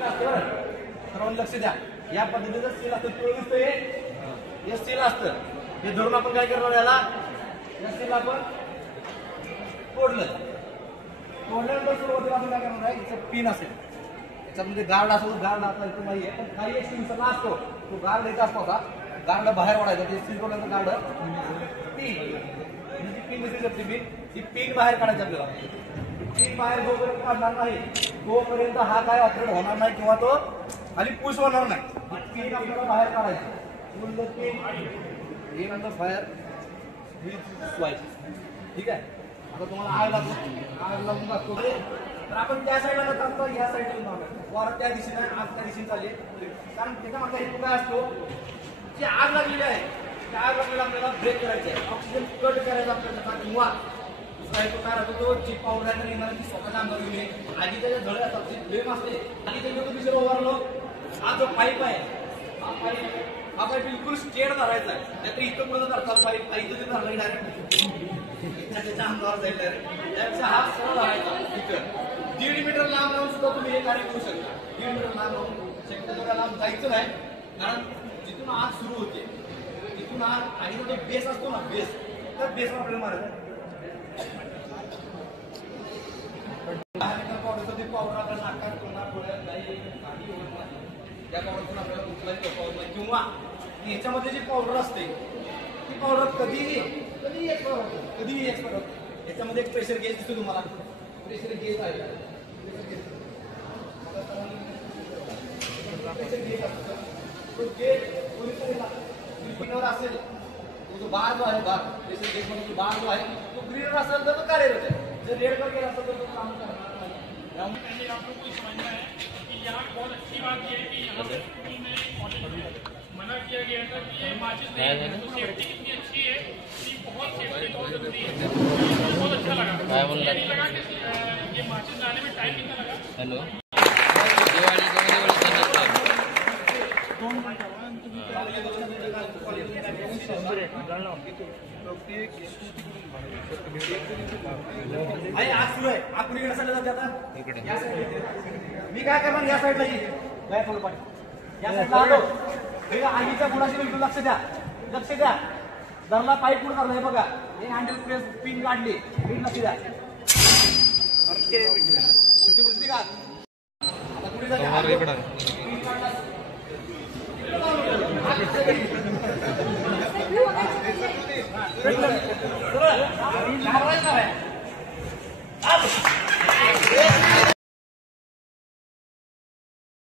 सर्वांनी लक्ष द्या. या पद्धतीचं स्टील असतं, पिवळं दिसतं हे स्टील असतं. हे धरून आपण काय करणार, याला या स्टील आपण तोडल्यानंतर सुरुवातीला आपण काय करणार आहे, याचं पिन असेल, याच्यामध्ये गार्ड असतो, गार्ड आपला इथं नाहीये, पण काही एक स्टीलचा असतो, तो गार्ड येत असतो होता, गार्ड बाहेर ओढायचा, ते स्टील तोडल्यानंतर गार्ड पिन दिसली शकते, ती पिन बाहेर काढायची आपल्याला. पिन बाहेर जोपर्यंत काढणार नाही तोपर्यंत हा काय ऑपरेट होणार नाही किंवा तो खाली पुश होणार नाही. पिन आपल्याला बाहेर काढायची, पिन नंतर बाहेर ठीक आहे. आता तुम्हाला आग लागून लागतो, तर आपण त्या साईडला न टाकतो, या साईडला वारा त्या दिशेने, आग त्या दिशेने चालली, कारण त्याचा मागचा हेतू काय असतो, जी आग लागलेली आहे त्या आग लागलेला आपल्याला ब्रेक करायची आहे, ऑक्सिजन कट करायचा आपल्याला, किंवा दुसरा हेतू काय राहतो, तो जी पावडर आहे येणार ती स्वतःच्या अंगावर येऊ नये. आगीच्या ज्या झळे असतात, जी फ्लेम असते, आगीच्या जो दिशेला उभारलो, हा जो पाईप आहे, हा पाईप बिलकुल स्ट्रेट धरायचा आहे, त्यात इथं पुढे धरतात पाईप, इथं ते धरलं डायरेक्ट त्याच्या अंगावर जाईल डायरेक्ट, त्याचा हा सरळ धरायचा. इथं 1.5 मीटर लांब राहून सुद्धा तुम्ही हे कार्य करू शकता. 1.5 मीटर लांब राहून शक्यतो तेवढ्या लांब जायचं नाही, कारण जिथून आग सुरू होते तिथून आग आणि जो बेस असतो ना, बेस, तर बेसवर आपल्याला मारायचं. पावडर आपल्याला नाकात, तोंडात, डोळ्यात काही होत नाही, त्या पावडरतून आपल्याला कुठलाही पावडर नाही, किंवा याच्यामध्ये जी पावडर असते ती पावडर कधीही एक्सपायर होते. याच्यामध्ये एक प्रेशर गेज दिसतो तुम्हाला, प्रेशर गेज आहे, प्रेशर गेज असतो, तो गेज ग्रीनवर असेल, तो जो बार जो आहे, बार प्रेशर गेज मध्ये बार जो आहे तो ग्रीनवर असेल तर तो कार्यरत आहे, जर रेडवर गेला असेल तर तो काम करणार नाही. पहले आप लोगों को समझना है कि यहाँ बहुत अच्छी बात यह है कि यहाँ पे स्कूल में मना किया गया था कि ये माचिस नहीं है, तो सेफ्टी इतनी अच्छी है कि बहुत सेफ्टी बहुत जरूरी है, बहुत अच्छा लगा। ये नहीं लगा कि ये माचिस लाने में टाइम कितना लगा। हेलो आग सुरू आहे, आग कुणीकडे चाललं जाते आता, मी काय करणार, या साईडला येईल, या साईडला आलो, आगीच्या बुडाशी बिलकुल लक्ष द्या, धरला पाईप पुढे धरला, हे बघा, हे हँडल प्रेस पिन काढली, पिन लक्ष द्या, बुजली का आता कुठे जाते, पिन काढला